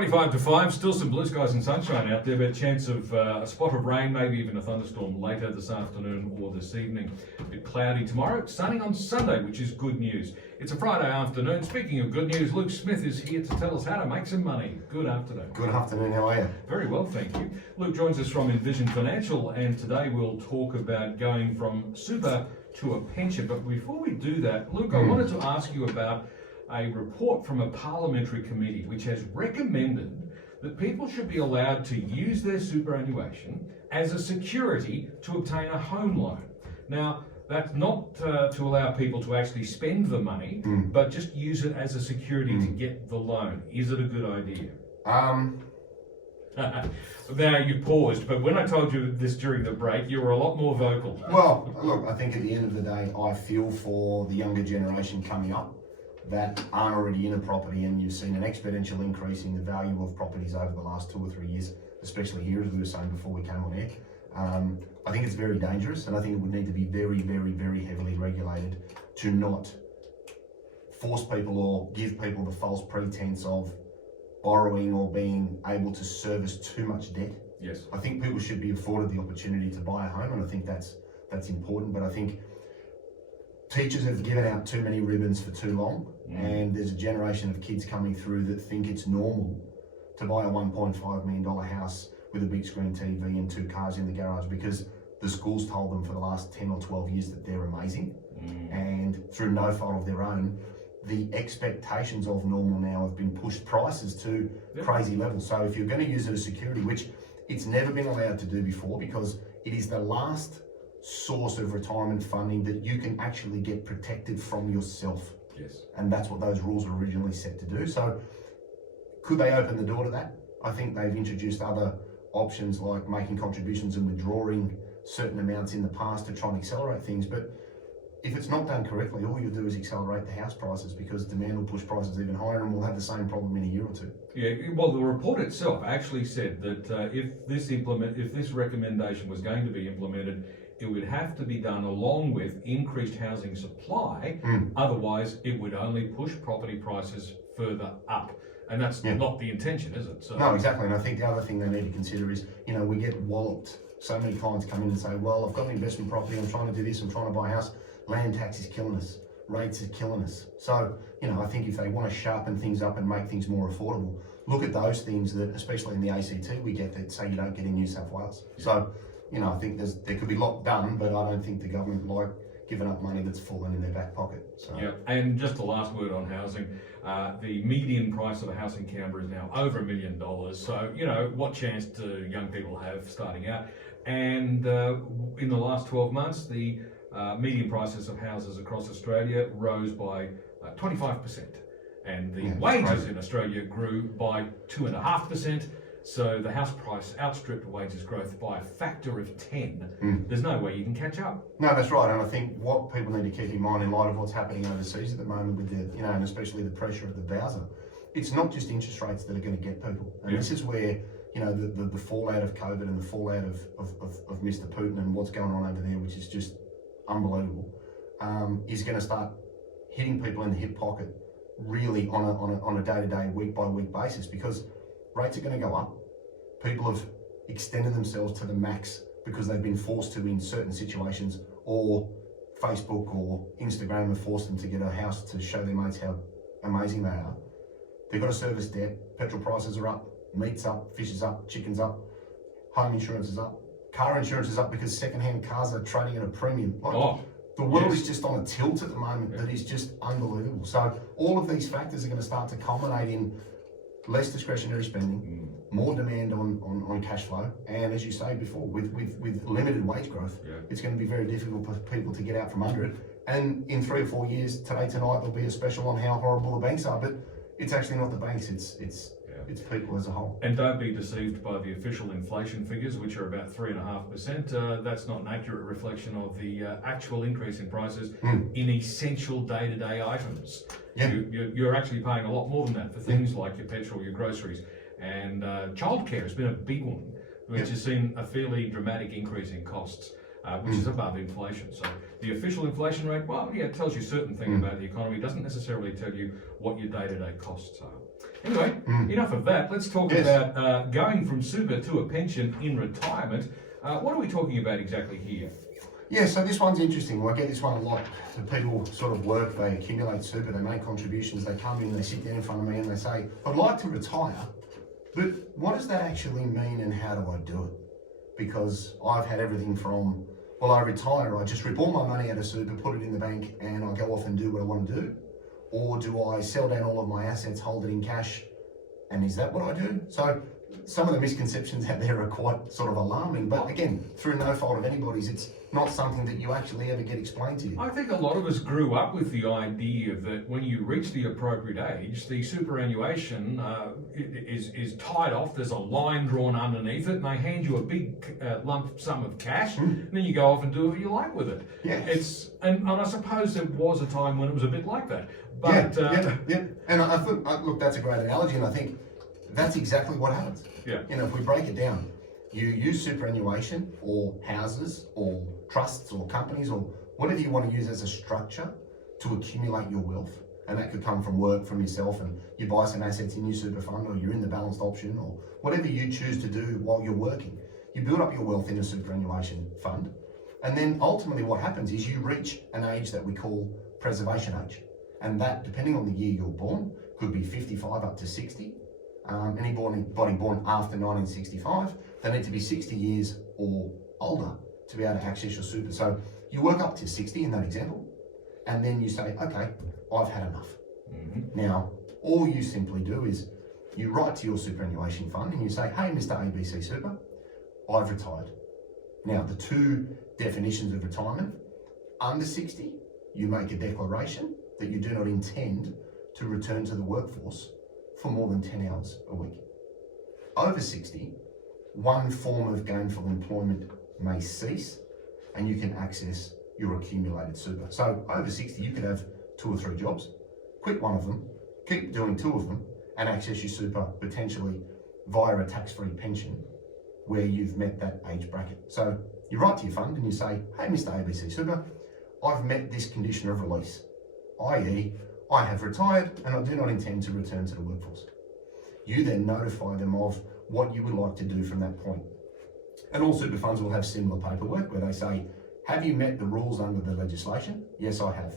25 to 5, still some blue skies and sunshine out there, but a chance of a spot of rain, maybe even a thunderstorm later this afternoon or this evening. A bit cloudy tomorrow, sunny on Sunday, which is good news. It's a Friday afternoon. Speaking of good news, Luke Smith is here to tell us how to make some money. Good afternoon. Good afternoon, how are you? Very well, thank you. Luke joins us from Envision Financial, and today we'll talk about going from super to a pension. But before we do that, Luke, I wanted to ask you about a report from a parliamentary committee which has recommended that people should be allowed to use their superannuation as a security to obtain a home loan. Now, that's not to allow people to actually spend the money, but just use it as a security to get the loan. Is it a good idea? Now you paused, but when I told you this during the break, you were a lot more vocal. Well, look, I think at the end of the day, I feel for the younger generation coming up that aren't already in a property, and you've seen an exponential increase in the value of properties over the last 2 or 3 years, especially here, as we were saying before we came on air. I think it's very dangerous, and I think it would need to be very, very, very heavily regulated to not force people or give people the false pretense of borrowing or being able to service too much debt. Yes. I think people should be afforded the opportunity to buy a home, and I think that's important, but I think teachers have given out too many ribbons for too long, and there's a generation of kids coming through that think it's normal to buy a $1.5 million house with a big screen TV and 2 cars in the garage because the school's told them for the last 10 or 12 years that they're amazing, and through no fault of their own, the expectations of normal now have been pushed prices to crazy levels. So if you're going to use it as security, which it's never been allowed to do before because it is the last source of retirement funding that you can actually get protected from yourself. Yes. And that's what those rules were originally set to do. So could they open the door to that? I think they've introduced other options like making contributions and withdrawing certain amounts in the past to try and accelerate things. But if it's not done correctly, all you'll do is accelerate the house prices because demand will push prices even higher, and we'll have the same problem in a year or two. Yeah, well, the report itself actually said that if this recommendation was going to be implemented, it would have to be done along with increased housing supply. Otherwise, it would only push property prices further up. And that's not the intention, is it? So, no, exactly. And I think the other thing they need to consider is, we get walloped. So many clients come in and say, well, I've got an investment property, I'm trying to do this, I'm trying to buy a house. Land tax is killing us. Rates is killing us. So, I think if they want to sharpen things up and make things more affordable, look at those things that, especially in the ACT, we get that say you don't get in New South Wales. So, I think there could be a lot done, but I don't think the government like giving up money that's fallen in their back pocket. So. Yeah, and just the last word on housing. The median price of a house in Canberra is now over $1 million. So, what chance do young people have starting out? And in the last 12 months, the median prices of houses across Australia rose by 25%. And the wages in Australia grew by 2.5%. So the house price outstripped wages growth by a factor of 10. There's no way you can catch up. No, that's right. And I think what people need to keep in mind in light of what's happening overseas at the moment with the, and especially the pressure of the Bowser, it's not just interest rates that are going to get people. And this is where, the fallout of COVID and the fallout of Mr. Putin and what's going on over there, which is just unbelievable, is going to start hitting people in the hip pocket really on a day-to-day, week-by-week basis, because rates are going to go up. People have extended themselves to the max because they've been forced to in certain situations, or Facebook or Instagram have forced them to get a house to show their mates how amazing they are. They've got to service debt. Petrol prices are up, meat's up, fish is up, chicken's up, home insurance is up, car insurance is up because second-hand cars are trading at a premium. The world is just on a tilt at the moment that is just unbelievable. So all of these factors are going to start to culminate in less discretionary spending, more demand on cash flow, and as you say before, with limited wage growth, it's going to be very difficult for people to get out from under it. And in 3 or 4 years, tonight there'll be a special on how horrible the banks are, but it's actually not the banks, it's people as a whole. And don't be deceived by the official inflation figures, which are about 3.5%. That's not an accurate reflection of the actual increase in prices in essential day-to-day items. You're actually paying a lot more than that for things like your petrol, your groceries, and childcare has been a big one, which has seen a fairly dramatic increase in costs, which is above inflation. So the official inflation rate, it tells you certain things about the economy, doesn't necessarily tell you what your day-to-day costs are. Anyway, enough of that. Let's talk Yes. about going from super to a pension in retirement. What are we talking about exactly here? Yeah, so this one's interesting. I get this one a lot. So people sort of work, they accumulate super, they make contributions, they come in, they sit down in front of me and they say, I'd like to retire, but what does that actually mean and how do I do it? Because I've had everything from, well, I retire, I just rip all my money out of super, put it in the bank and I go off and do what I want to do. Or do I sell down all of my assets, hold it in cash, and is that what I do? So some of the misconceptions out there are quite sort of alarming, but again, through no fault of anybody's, it's not something that you actually ever get explained to you. I think a lot of us grew up with the idea that when you reach the appropriate age, the superannuation is tied off. There's a line drawn underneath it, and they hand you a big lump sum of cash, and then you go off and do what you like with it. Yeah. And I suppose there was a time when it was a bit like that. But yeah. And I think, look, that's a great analogy, and I think that's exactly what happens. Yeah. You know, if we break it down, you use superannuation or houses or trusts or companies or whatever you want to use as a structure to accumulate your wealth. And that could come from work, from yourself, and you buy some assets in your super fund or you're in the balanced option or whatever you choose to do while you're working. You build up your wealth in a superannuation fund. And then ultimately what happens is you reach an age that we call preservation age. And that, depending on the year you're born, could be 55 up to 60. Anybody born after 1965, they need to be 60 years or older to be able to access your super. So you work up to 60 in that example, and then you say, okay, I've had enough. Now, all you simply do is you write to your superannuation fund and you say, hey, Mr. ABC Super, I've retired. Now, the two definitions of retirement, under 60, you make a declaration that you do not intend to return to the workforce for more than 10 hours a week. Over 60, one form of gainful employment may cease and you can access your accumulated super. So over 60, you could have 2 or 3 jobs, quit one of them, keep doing 2 of them, and access your super potentially via a tax-free pension where you've met that age bracket. So you write to your fund and you say, hey, Mr. ABC Super, I've met this condition of release, i.e., I have retired and I do not intend to return to the workforce. You then notify them of what you would like to do from that point. And all super funds will have similar paperwork where they say, have you met the rules under the legislation? Yes, I have.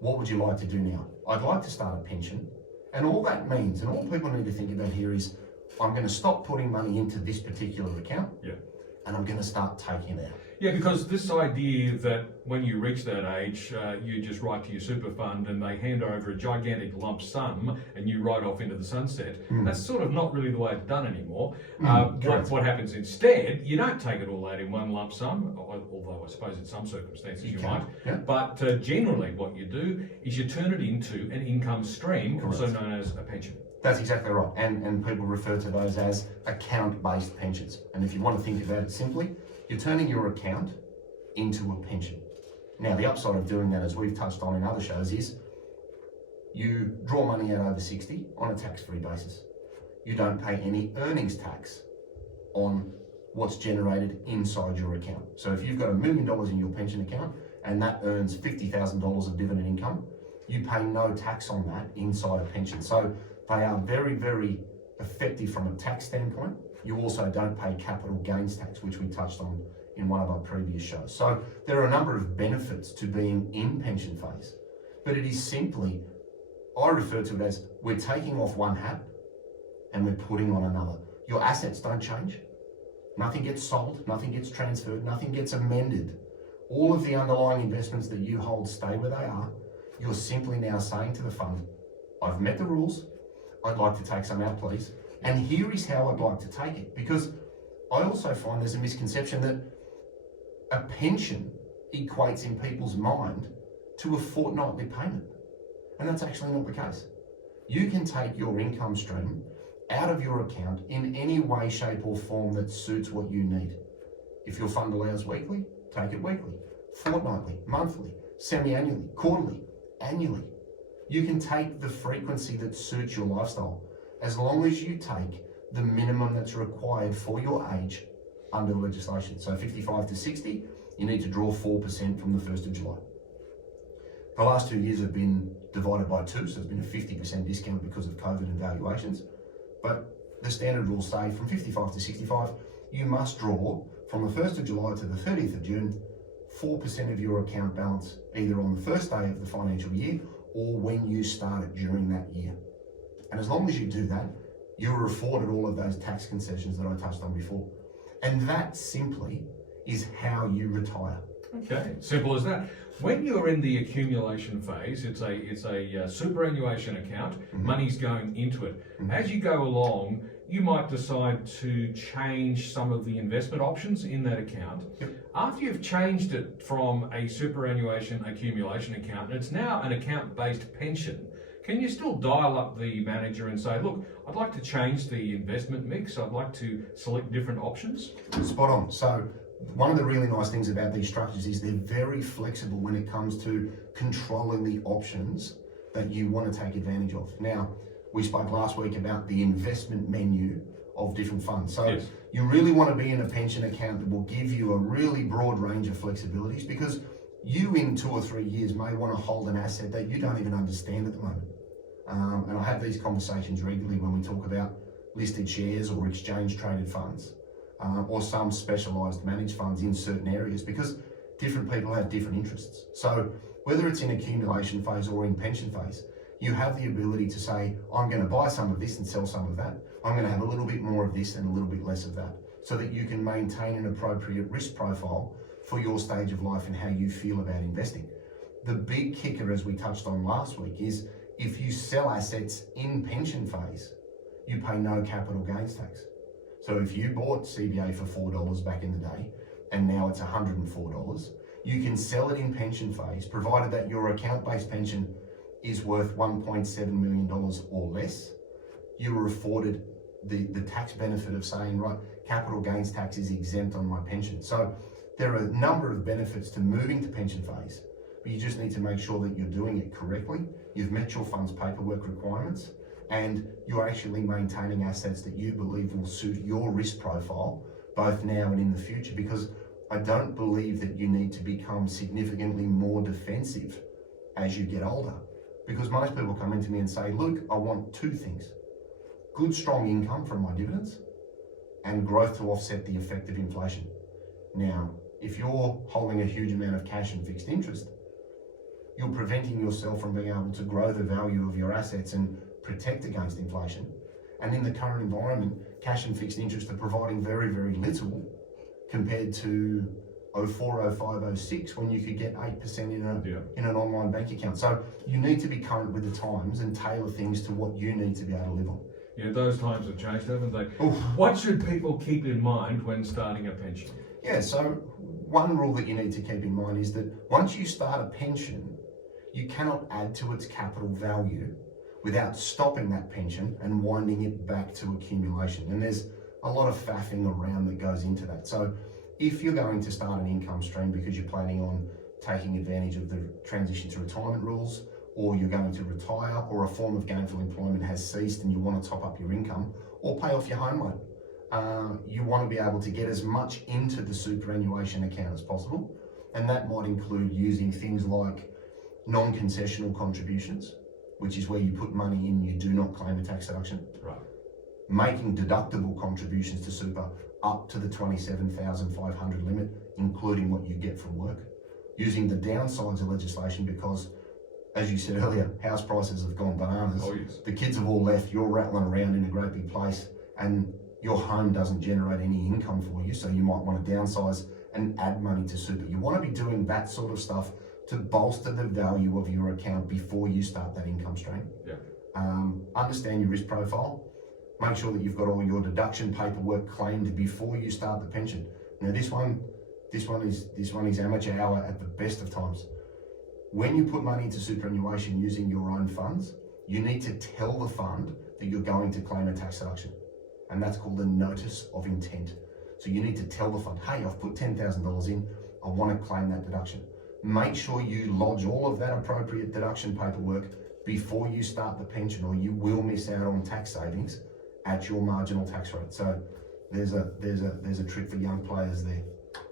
What would you like to do now? I'd like to start a pension. And all that means, and all people need to think about here is, I'm going to stop putting money into this particular account, and I'm going to start taking it out. Yeah, because this idea that when you reach that age, you just write to your super fund and they hand over a gigantic lump sum and you ride off into the sunset, that's sort of not really the way it's done anymore. What happens instead, you don't take it all out in one lump sum, although I suppose in some circumstances you might, but generally what you do is you turn it into an income stream, also known as a pension. That's exactly right. And people refer to those as account-based pensions. And if you want to think about it simply, you're turning your account into a pension. Now, the upside of doing that, as we've touched on in other shows, is you draw money out over 60 on a tax-free basis. You don't pay any earnings tax on what's generated inside your account. So if you've got $1 million in your pension account and that earns $50,000 of dividend income, you pay no tax on that inside a pension. So they are very, very effective from a tax standpoint. You also don't pay capital gains tax, which we touched on in one of our previous shows. So there are a number of benefits to being in pension phase, but it is simply, I refer to it as, we're taking off one hat and we're putting on another. Your assets don't change. Nothing gets sold, nothing gets transferred, nothing gets amended. All of the underlying investments that you hold stay where they are. You're simply now saying to the fund, I've met the rules, I'd like to take some out, please. And here is how I'd like to take it. Because I also find there's a misconception that a pension equates in people's mind to a fortnightly payment. And that's actually not the case. You can take your income stream out of your account in any way, shape or form that suits what you need. If your fund allows weekly, take it weekly, fortnightly, monthly, semi-annually, quarterly, annually. You can take the frequency that suits your lifestyle, as long as you take the minimum that's required for your age under the legislation. So 55 to 60, you need to draw 4% from the 1st of July. The last 2 years have been divided by 2, so there's been a 50% discount because of COVID and valuations. But the standard rules say from 55 to 65, you must draw from the 1st of July to the 30th of June, 4% of your account balance, either on the first day of the financial year or when you start it during that year. And as long as you do that, you're afforded all of those tax concessions that I touched on before. And that simply is how you retire. Okay, simple as that. When you're in the accumulation phase, it's a superannuation account. Money's going into it. As you go along, you might decide to change some of the investment options in that account. After you've changed it from a superannuation accumulation account, and it's now an account-based pension, can you still dial up the manager and say, look, I'd like to change the investment mix, I'd like to select different options? Spot on. So one of the really nice things about these structures is they're very flexible when it comes to controlling the options that you want to take advantage of. Now, we spoke last week about the investment menu of different funds. So yes, you really want to be in a pension account that will give you a really broad range of flexibilities, because you in 2 or 3 years may want to hold an asset that you don't even understand at the moment. And I have these conversations regularly when we talk about listed shares or exchange traded funds, or some specialised managed funds in certain areas, because different people have different interests. So whether it's in accumulation phase or in pension phase, you have the ability to say, I'm going to buy some of this and sell some of that. I'm going to have a little bit more of this and a little bit less of that, so that you can maintain an appropriate risk profile for your stage of life and how you feel about investing. The big kicker, as we touched on last week, is if you sell assets in pension phase, you pay no capital gains tax. So if you bought CBA for $4 back in the day, and now it's $104, you can sell it in pension phase, provided that your account-based pension is worth $1.7 million or less. You were afforded the tax benefit of saying, right, capital gains tax is exempt on my pension. So there are a number of benefits to moving to pension phase, but you just need to make sure that you're doing it correctly. You've met your fund's paperwork requirements, and you're actually maintaining assets that you believe will suit your risk profile, both now and in the future, because I don't believe that you need to become significantly more defensive as you get older. Because most people come into me and say, Luke, I want 2 things: good, strong income from my dividends, and growth to offset the effect of inflation. Now, if you're holding a huge amount of cash and fixed interest, you're preventing yourself from being able to grow the value of your assets and protect against inflation. And in the current environment, cash and fixed interest are providing very, very little compared to 04, 05, 06, when you could get 8% in an online bank account. So you need to be current with the times and tailor things to what you need to be able to live on. Yeah, those times have changed, haven't they? Oof. What should people keep in mind when starting a pension? Yeah, so one rule that you need to keep in mind is that once you start a pension, you cannot add to its capital value without stopping that pension and winding it back to accumulation. And there's a lot of faffing around that goes into that. So if you're going to start an income stream because you're planning on taking advantage of the transition to retirement rules, or you're going to retire, or a form of gainful employment has ceased and you want to top up your income or pay off your home loan, you want to be able to get as much into the superannuation account as possible. And that might include using things like non-concessional contributions, which is where you put money in, you do not claim a tax deduction. Right. Making deductible contributions to super up to the $27,500 limit, including what you get from work. Using the downsides of legislation, because, as you said earlier, house prices have gone bananas. Oh, yes. The kids have all left, you're rattling around in a great big place, and your home doesn't generate any income for you, so you might want to downsize and add money to super. You want to be doing that sort of stuff to bolster the value of your account before you start that income stream. Yeah. Understand your risk profile. Make sure that you've got all your deduction paperwork claimed before you start the pension. Now this one is amateur hour at the best of times. When you put money into superannuation using your own funds, you need to tell the fund that you're going to claim a tax deduction. And that's called a notice of intent. So you need to tell the fund, hey, I've put $10,000 in, I want to claim that deduction. Make sure you lodge all of that appropriate deduction paperwork before you start the pension, or you will miss out on tax savings at your marginal tax rate. So there's a trick for young players there.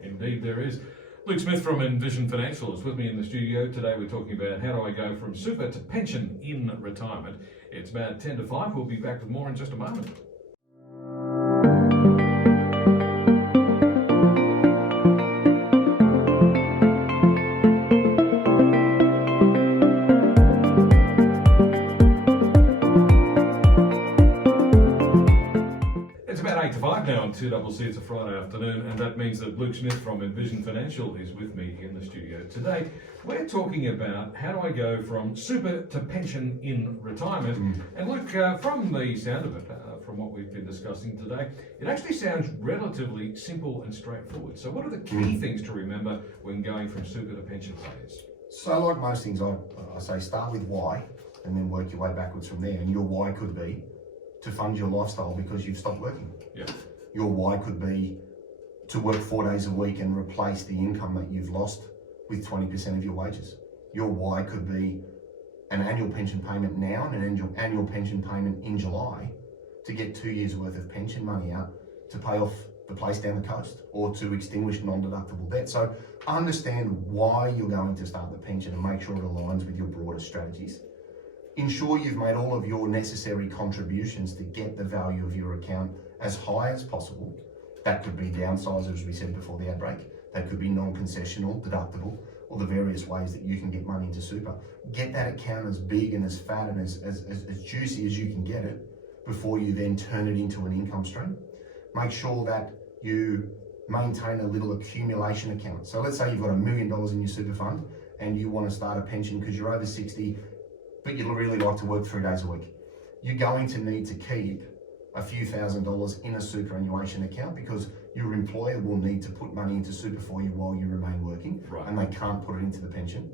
Indeed there is. Luke Smith from Envision Financial is with me in the studio. Today we're talking about how do I go from super to pension in retirement. It's about 10 to 5. We'll be back with more in just a moment. It's about 8 to 5 now on 2CC. It's a Friday afternoon, and that means that Luke Smith from Envision Financial is with me in the studio today. We're talking about how do I go from super to pension in retirement. And Luke, from the sound of it, from what we've been discussing today, it actually sounds relatively simple and straightforward. So what are the key things to remember when going from super to pension phase? So like most things, I say start with why and then work your way backwards from there. And your why could be to fund your lifestyle because you've stopped working. Yeah. Your why could be to work 4 days a week and replace the income that you've lost with 20% of your wages. Your why could be an annual pension payment now and an annual pension payment in July to get 2 years worth of pension money out to pay off the place down the coast or to extinguish non-deductible debt. So understand why you're going to start the pension and make sure it aligns with your broader strategies. Ensure you've made all of your necessary contributions to get the value of your account as high as possible. That could be downsized, as we said before the ad break. That could be non-concessional, deductible, or the various ways that you can get money into super. Get that account as big and as fat and as juicy as you can get it before you then turn it into an income stream. Make sure that you maintain a little accumulation account. So let's say you've got $1 million in your super fund and you want to start a pension because you're over 60, but you'd really like to work 3 days a week. You're going to need to keep a few $1,000s in a superannuation account because your employer will need to put money into super for you while you remain working, Right. And they can't put it into the pension.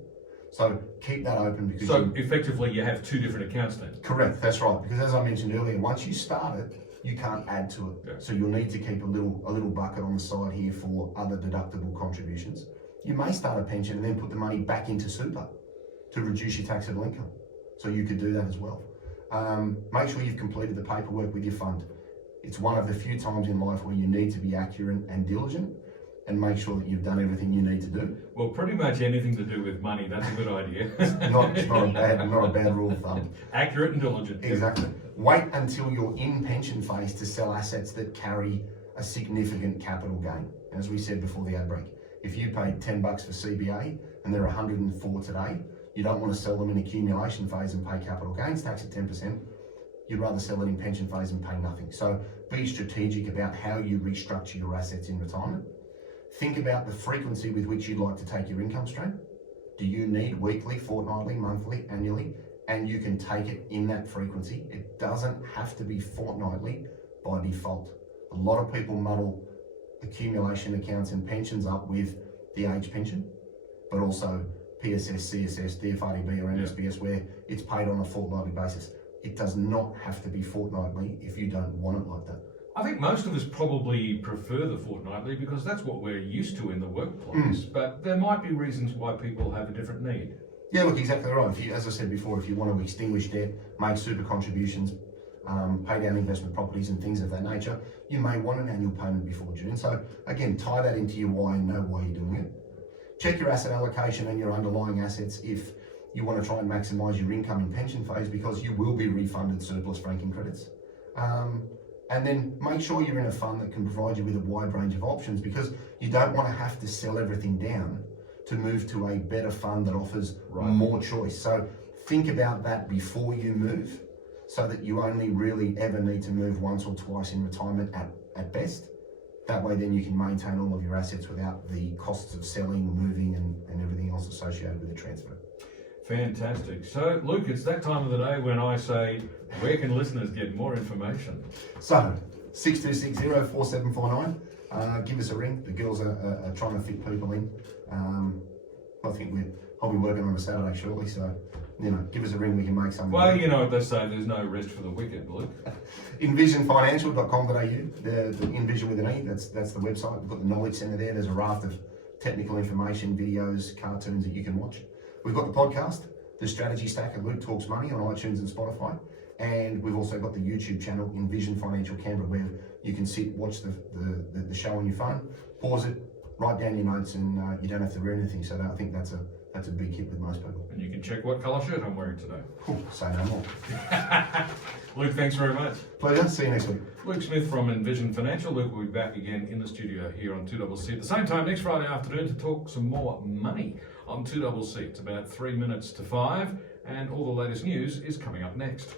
So keep that open because effectively you have 2 different accounts then? Correct, that's right. Because as I mentioned earlier, once you start it, you can't add to it. Yeah. So you'll need to keep a little bucket on the side here for other deductible contributions. You may start a pension and then put the money back into super to reduce your taxable income. So you could do that as well. Make sure you've completed the paperwork with your fund. It's one of the few times in life where you need to be accurate and diligent and make sure that you've done everything you need to do. Well, pretty much anything to do with money, that's a good idea. Not a bad rule of thumb. Accurate and diligent. Exactly. Wait until you're in pension phase to sell assets that carry a significant capital gain. As we said before the ad break, if you paid $10 for CBA and they're 104 today, you don't want to sell them in accumulation phase and pay capital gains tax at 10%. You'd rather sell it in pension phase and pay nothing. So be strategic about how you restructure your assets in retirement. Think about the frequency with which you'd like to take your income stream. Do you need weekly, fortnightly, monthly, annually? And you can take it in that frequency. It doesn't have to be fortnightly by default. A lot of people muddle accumulation accounts and pensions up with the age pension, but also PSS, CSS, DFRDB or NSBS where it's paid on a fortnightly basis. It does not have to be fortnightly if you don't want it like that. I think most of us probably prefer the fortnightly because that's what we're used to in the workplace, but there might be reasons why people have a different need. Yeah, look, exactly right. As I said before, if you want to extinguish debt, make super contributions, pay down investment properties and things of that nature, you may want an annual payment before June. So again, tie that into your why and know why you're doing it. Check your asset allocation and your underlying assets if you want to try and maximise your income in pension phase because you will be refunded surplus franking credits. And then make sure you're in a fund that can provide you with a wide range of options because you don't want to have to sell everything down to move to a better fund that offers more choice. So think about that before you move so that you only really ever need to move once or twice in retirement at best. That way then you can maintain all of your assets without the costs of selling, moving and everything else associated with the transfer. Fantastic. So, Luke, it's that time of the day when I say, where can listeners get more information? So, 62604749. Give us a ring. The girls are trying to fit people in. I think I'll be working on a Saturday shortly, so give us a ring. We can make something. Well, you know what they say. There's no rest for the wicked, Luke. Envisionfinancial.com.au. The Envision with an E. That's the website. We've got the knowledge centre there. There's a raft of technical information, videos, cartoons that you can watch. We've got the podcast, The Strategy Stack of Luke Talks Money on iTunes and Spotify. And we've also got the YouTube channel, Envision Financial Canberra, where you can watch the show on your phone, pause it, write down your notes, and you don't have to wear anything. So I think that's a big hit with most people. And you can check what colour shirt I'm wearing today. Say no more. Luke, thanks very much. Pleasure. See you next week. Luke Smith from Envision Financial. Luke will be back again in the studio here on 2CC at the same time next Friday afternoon to talk some more money on 2CC. It's about 3 minutes to 5, and all the latest news is coming up next.